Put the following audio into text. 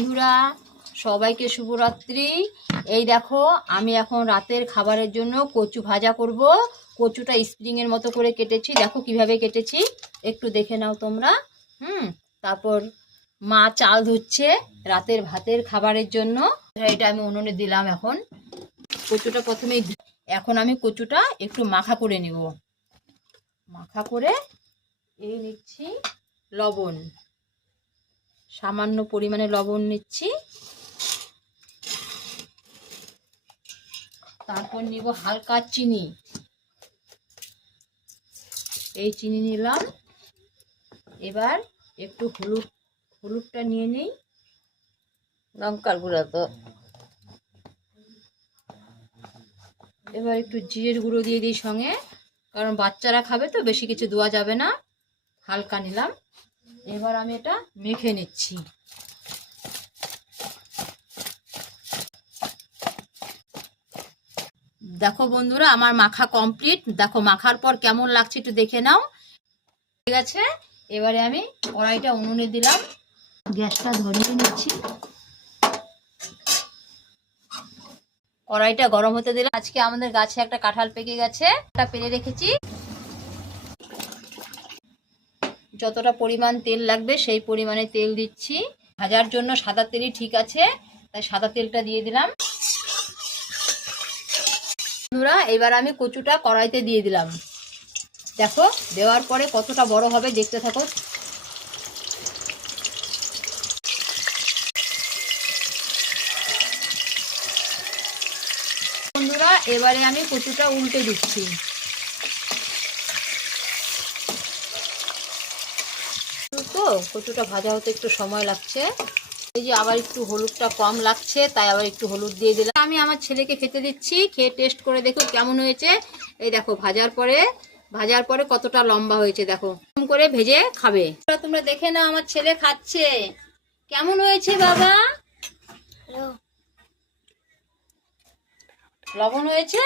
বন্ধুরা, সবাইকে শুভরাত্রি। এই দেখো, আমি এখন রাতের খাবারের জন্য কচু ভাজা করব। কচুটা স্প্রিং এর মতো করে কেটেছি, দেখো কিভাবে কেটেছি, একটু দেখে নাও তোমরা। তারপর মা চাল ধুচ্ছে রাতের ভাতের খাবারের জন্য। এটা আমি উনুনে দিলাম। এখন কচুটা প্রথমেই, এখন আমি কচুটা একটু মাখা করে নেব। মাখা করে এই নিচ্ছি লবণ, সামান্য পরিমাণে লবণ নিচ্ছি। তারপর নিব হালকা চিনি, এই চিনি নিলাম। এবার একটু হলুদটা নিয়ে নিই, লঙ্কার গুঁড়া তো। এবার একটু জিরের গুঁড়ো দিয়ে দিই সঙ্গে, কারণ বাচ্চারা খাবে তো, বেশি কিছু দেওয়া যাবে না। হালকা নিলাম। এবার আমি এটা মেখে নিচ্ছি। দেখো বন্ধুরা, আমার মাখা কমপ্লিট। দেখো মাখার পর কেমন লাগছে একটু দেখে নাও। ঠিক আছে, এবারে আমি কড়াইটা উনুনে দিলাম, গ্যাসটা ধরিয়ে নিচ্ছি। কড়াইটা গরম হতে দিলাম। আজকে আমাদের গাছে একটা কাঁঠাল পেকে গেছে, এটা পেরে রেখেছি। যতটা পরিমাণ তেল লাগবে সেই পরিমাণে তেল দিচ্ছি। ভাজার জন্য সাদা তেলই ঠিক আছে, তাই সাদা তেলটা দিয়ে দিলাম। বন্ধুরা, এবার আমি কচুটা কড়াইতে দিয়ে দিলাম। দেখো দেওয়ার পরে কতটা বড় হবে, দেখতে থাকো। বন্ধুরা, এবারে আমি কচুটা উল্টে দিচ্ছি। তো কচুটা ভাজা হতে একটু সময় লাগছে। এই যে আবার একটু হলুদটা কম লাগছে, তাই আবার একটু হলুদ দিয়ে দিলাম। আমি আমার ছেলেকে খেতে দিচ্ছি, খেয়ে টেস্ট করে দেখো কেমন হয়েছে। এই দেখো ভাজার পরে কতটা লম্বা হয়েছে, দেখো এরকম করে ভেজে খাবে। তোমরা দেখে নাও, আমার ছেলে খাচ্ছে। কেমন হয়েছে বাবা? লবণ হয়েছে?